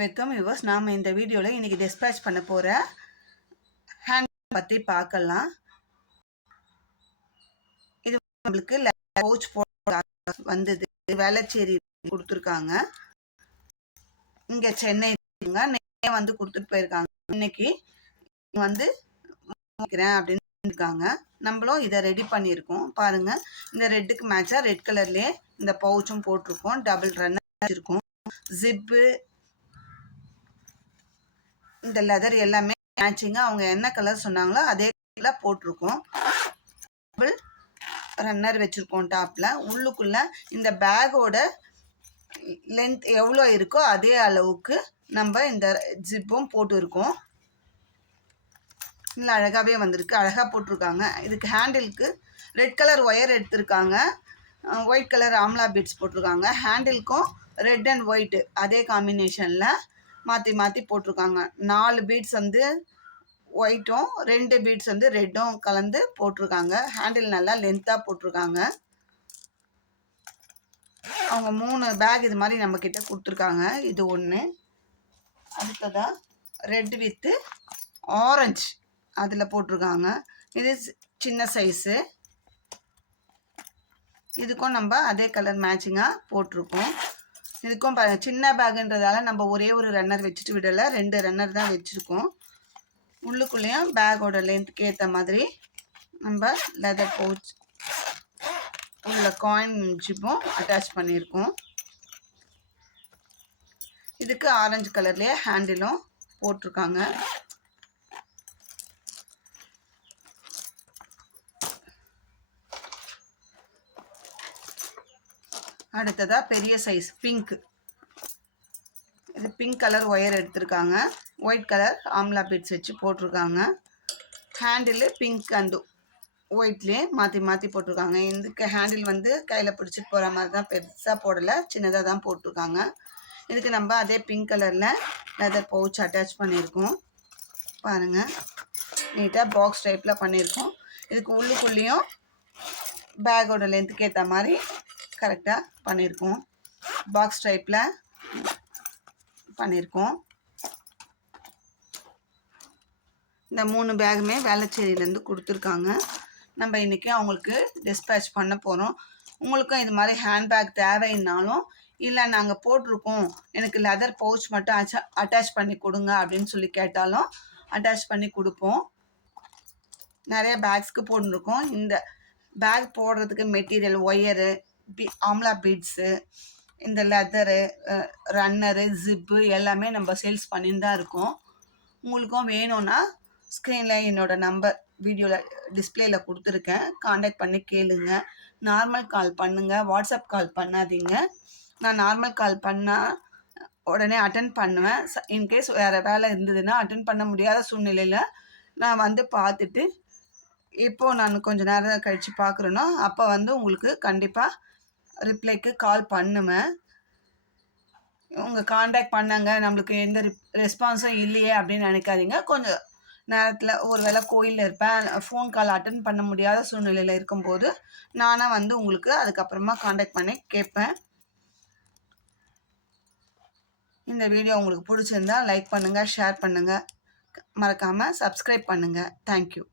Welcome viewers. நாம் இந்த வீடியோவில் இன்றைக்கி டிஸ்பேச் பண்ண போகிற ஹேண்ட் பற்றி பார்க்கலாம். இது நம்மளுக்கு பவுச் போட வந்தது, வேளச்சேரி கொடுத்துருக்காங்க. இங்கே சென்னை வந்து கொடுத்துட்டு போயிருக்காங்க. இன்னைக்கு வந்து வைக்கிறேன் அப்படின்னு இருக்காங்க. நம்மளும் இதை ரெடி பண்ணியிருக்கோம். பாருங்கள், இந்த ரெட்டுக்கு மேட்சாக ரெட் கலர்லேயே இந்த பவுச்சும் போட்டிருக்கோம். டபுள் ரன்னர் இருக்கும். ஜிப்பு, இந்த லெதர் எல்லாமே மேட்சிங்காக அவங்க என்ன கலர் சொன்னாங்களோ அதே கலரில் போட்டிருக்கோம். டபுள் ரன்னர் வச்சுருக்கோம். டாப்பில் உள்ளுக்குள்ளே இந்த பேக்கோட லென்த் எவ்வளோ இருக்கோ அதே அளவுக்கு நம்ம இந்த ஜிப்பும் போட்டுருக்கோம். இல்லை அழகாகவே வந்திருக்கு, அழகாக போட்டிருக்காங்க. இதுக்கு ஹேண்டிலுக்கு ரெட் கலர் ஒயர் எடுத்திருக்காங்க. ஒயிட் கலர் ஆம்லா பீட்ஸ் போட்டிருக்காங்க. ஹேண்டிலுக்கும் ரெட் அண்ட் ஒயிட்டு அதே காம்பினேஷனில் மாற்றி மாற்றி போட்டிருக்காங்க. 4 பீட்ஸ் வந்து ஒயிட்டும் 2 பீட்ஸ் வந்து ரெட்டும் கலந்து போட்டிருக்காங்க. ஹேண்டில் நல்லா லென்த்தாக போட்டிருக்காங்க. அவங்க 3 பேக் இது மாதிரி நம்மக்கிட்ட கொடுத்துருக்காங்க. இது ஒன்று. அடுத்ததாக ரெட் வித்து ஆரஞ்சு அதில் போட்டிருக்காங்க. இது சின்ன சைஸு. இதுக்கும் நம்ம அதே கலர் மேட்சிங்காக போட்டிருக்கோம். இதுக்கும் சின்ன பேக்குன்றதால நம்ம ஒரே ஒரு ரன்னர் வச்சுட்டு விடலை, 2 ரன்னர் தான் வச்சுருக்கோம். உள்ளுக்குள்ளேயும் பேக்கோட லென்த்துக்கு ஏற்ற மாதிரி நம்ம லெதர் பவுச் உள்ள காயின் ஜிப்பும் அட்டாச் பண்ணியிருக்கோம். இதுக்கு ஆரஞ்சு கலர்லேயே ஹேண்டிலும் போட்டிருக்காங்க. அடுத்ததாக பெரிய சைஸ் பிங்க். இது பிங்க் கலர் ஒயர் எடுத்திருக்காங்க. ஒயிட் கலர் ஆம்லா பீட்ஸ் வச்சு போட்டிருக்காங்க. ஹேண்டில் பிங்க் அண்ட் ஒயிட்லேயே மாற்றி மாற்றி போட்டிருக்காங்க. இதுக்கு ஹேண்டில் வந்து கையில் பிடிச்சிட்டு போகிற மாதிரி தான், பெருசாக போடலை, சின்னதாக தான் போட்டிருக்காங்க. இதுக்கு நம்ம அதே பிங்க் கலரில் லெதர் பவுச் அட்டாச் பண்ணியிருக்கோம். பாருங்கள், நீட்டாக பாக்ஸ் டைப்பில் பண்ணியிருக்கோம். இதுக்கு உள்ளுக்குள்ளேயும் பேக்கோட லென்த்துக்கு ஏற்ற மாதிரி கரெக்டாக பண்ணியிருக்கோம். பாக்ஸ் டைப்பில் பண்ணியிருக்கோம். இந்த 3 பேக்குமே வேளச்சேரியிலேருந்து கொடுத்துருக்காங்க. நம்ம இன்றைக்கி அவங்களுக்கு டிஸ்பேச் பண்ண போகிறோம். உங்களுக்கும் இது மாதிரி ஹேண்ட்பேக் தேவைன்னாலும், இல்லை நாங்கள் போட்டிருக்கோம், எனக்கு லெதர் பவுச் மட்டும் அட்டாச் பண்ணி கொடுங்க அப்படின்னு சொல்லி கேட்டாலும் அட்டாச் பண்ணி கொடுப்போம். நிறைய பேக்ஸ்க்கு போட்டுருக்கோம். இந்த பேக் போடுறதுக்கு மெட்டீரியல் ஒயரு, ஆம்லா பீட்ஸு, இந்த லெதரு, ரன்னரு, ஜிப்பு எல்லாமே நம்ம சேல்ஸ் பண்ணின்னு தான் இருக்கோம். உங்களுக்கும் வேணும்னா ஸ்க்ரீனில் என்னோடய நம்பர் வீடியோவில் டிஸ்பிளேயில் கொடுத்துருக்கேன். காண்டாக்ட் பண்ணி கேளுங்க. நார்மல் கால் பண்ணுங்கள், வாட்ஸ்அப் கால் பண்ணாதீங்க. நான் நார்மல் கால் பண்ணால் உடனே அட்டன் பண்ணுவேன். இன்கேஸ் வேறு வேலை இருந்ததுன்னா அட்டன் பண்ண முடியாத சூழ்நிலையில் நான் வந்து பார்த்துட்டு இப்போது நான் கொஞ்சம் நேரம் கழித்து பார்க்குறேனோ அப்போ வந்து உங்களுக்கு கண்டிப்பாக ரிப்ளைக்கு கால் பண்ணுவேன். உங்கள் காண்டாக்ட் பண்ணாங்க, நம்மளுக்கு எந்த ரெஸ்பான்ஸும் இல்லையே அப்படின்னு நினைக்காதீங்க. கொஞ்சம் நேரத்தில் ஒரு வேளை கோயிலில் இருப்பேன், ஃபோன் கால் அட்டன் பண்ண முடியாத சூழ்நிலையில் இருக்கும்போது நானாக வந்து உங்களுக்கு அதுக்கப்புறமா காண்டாக்ட் பண்ணி கேட்பேன். இந்த வீடியோ உங்களுக்கு பிடிச்சிருந்தா லைக் பண்ணுங்கள், ஷேர் பண்ணுங்கள், மறக்காமல் சப்ஸ்கிரைப் பண்ணுங்கள். தேங்க்யூ.